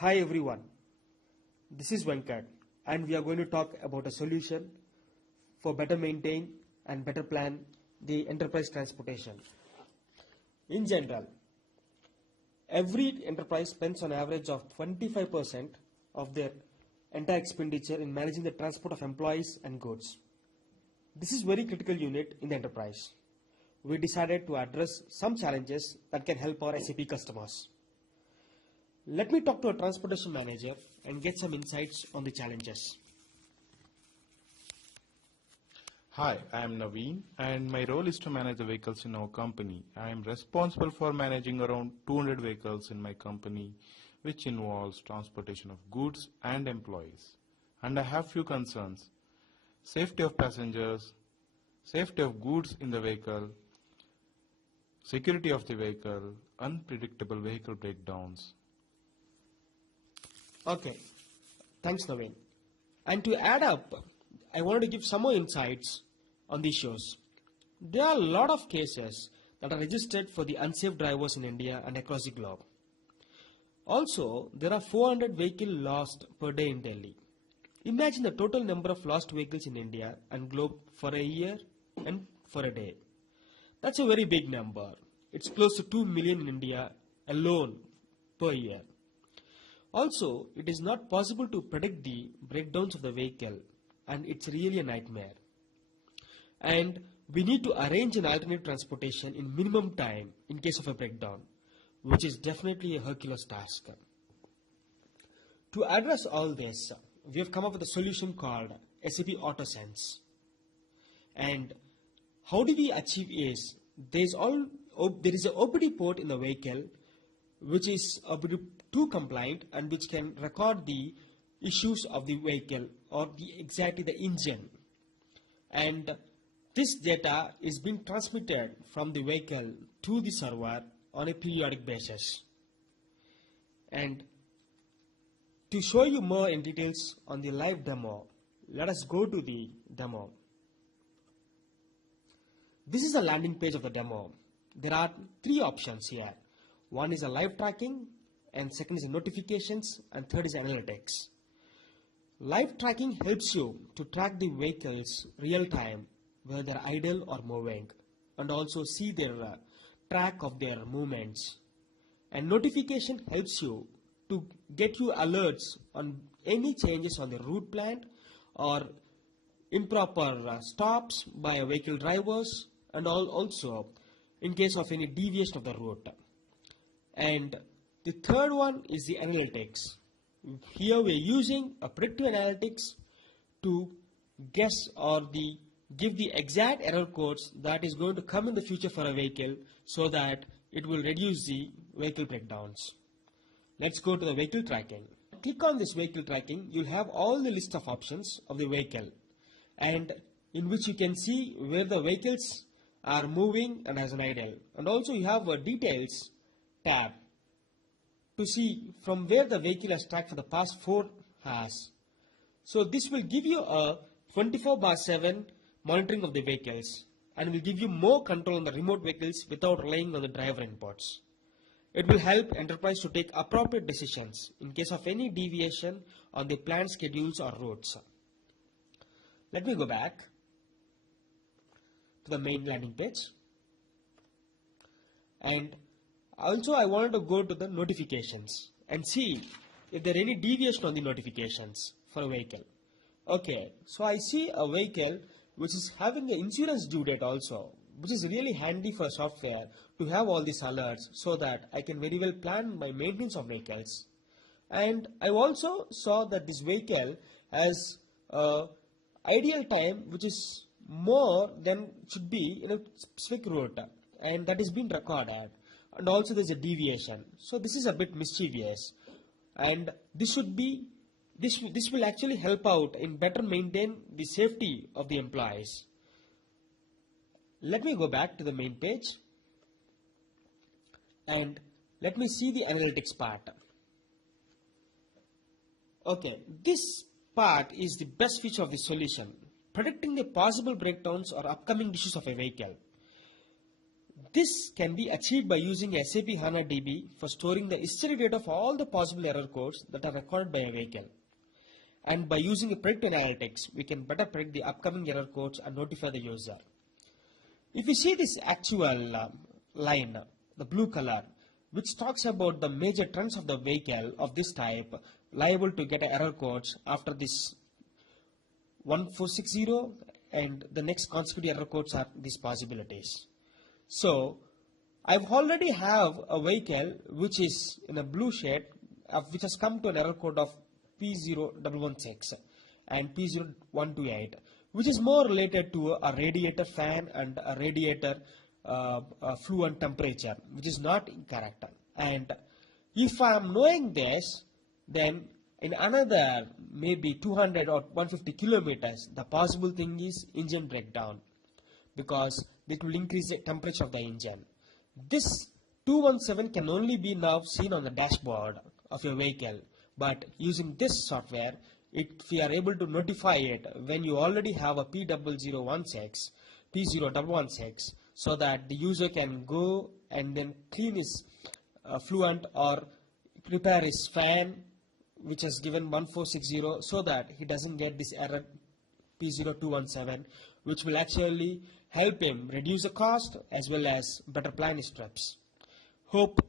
Hi everyone, this is Venkat and we are going to talk about a solution for better maintain and better plan the enterprise transportation. In general, every enterprise spends on average of 25% of their entire expenditure in managing the transport of employees and goods. This is very critical unit in the enterprise. We decided to address some challenges that can help our SAP customers. Let me talk to a transportation manager and get some insights on the challenges. Hi, I am Naveen and my role is to manage the vehicles in our company. I am responsible for managing around 200 vehicles in my company, which involves transportation of goods and employees. And I have few concerns: safety of passengers, safety of goods in the vehicle, security of the vehicle, unpredictable vehicle breakdowns. Okay, thanks Naveen. And to add up, I wanted to give some more insights on these issues. There are a lot of cases that are registered for the unsafe drivers in India and across the globe. Also, there are 400 vehicles lost per day in Delhi. Imagine the total number of lost vehicles in India and globe for a year and for a day. That's a very big number. It's close to 2 million in India alone per year. Also, it is not possible to predict the breakdowns of the vehicle, and it's really a nightmare. And we need to arrange an alternate transportation in minimum time in case of a breakdown, which is definitely a Herculean task. To address all this, we have come up with a solution called SAP AutoSense. And how do we achieve is, there is an OPD port in the vehicle which is OPD 2 compliant and which can record the issues of the vehicle or exactly the engine. And this data is being transmitted from the vehicle to the server on a periodic basis. And to show you more in details on the live demo, let us go to the demo. This is a landing page of the demo. There are three options here. One is a live tracking, and second is notifications, and third is analytics. Live tracking helps you to track the vehicles real time, whether they're idle or moving, and also see their track of their movements. And notification helps you to get you alerts on any changes on the route plan or improper stops by vehicle drivers, and also in case of any deviation of the route. And the third one is the analytics. Here we are using a predictive analytics to guess or give the exact error codes that is going to come in the future for a vehicle so that it will reduce the vehicle breakdowns. Let's go to the vehicle tracking. Click on this vehicle tracking. You'll have all the list of options of the vehicle, and in which you can see where the vehicles are moving and as an idle. And also you have a details tab to see from where the vehicle has tracked for the past 4 hours. So this will give you a 24/7 monitoring of the vehicles and will give you more control on the remote vehicles without relying on the driver inputs. It will help enterprise to take appropriate decisions in case of any deviation on the planned schedules or routes. Let me go back to the main landing page. And also I wanted to go to the notifications and see if there are any deviation on the notifications for a vehicle. Okay, so I see a vehicle which is having an insurance due date also, which is really handy for software to have all these alerts so that I can very well plan my maintenance of vehicles. And I also saw that this vehicle has ideal time which is more than should be in a specific route, and that is being recorded. And also there is a deviation. So this is a bit mischievous, and this will actually help out in better maintain the safety of the employees. Let me go back to the main page and let me see the analytics part. Okay, this part is the best feature of the solution, predicting the possible breakdowns or upcoming issues of a vehicle. This can be achieved by using SAP HANA DB for storing the history data of all the possible error codes that are recorded by a vehicle. And by using a predictive analytics, we can better predict the upcoming error codes and notify the user. If you see this actual line, the blue color, which talks about the major trends of the vehicle of this type liable to get error codes after this 1460, and the next consecutive error codes are these possibilities. So I've already have a vehicle which is in a blue shade which has come to an error code of P0116 and P0128, which is more related to a radiator fan and a radiator fluent temperature, which is not correct. And if I am knowing this, then in another maybe 200 or 150 kilometers, the possible thing is engine breakdown, because it will increase the temperature of the engine. This 217 can only be now seen on the dashboard of your vehicle, but using this software, we are able to notify it when you already have a P0016, P0116, so that the user can go and then clean his fluent or repair his fan, which has given 1460, so that he doesn't get this error P0217, which will actually help him reduce the cost as well as better plan his trips. Hope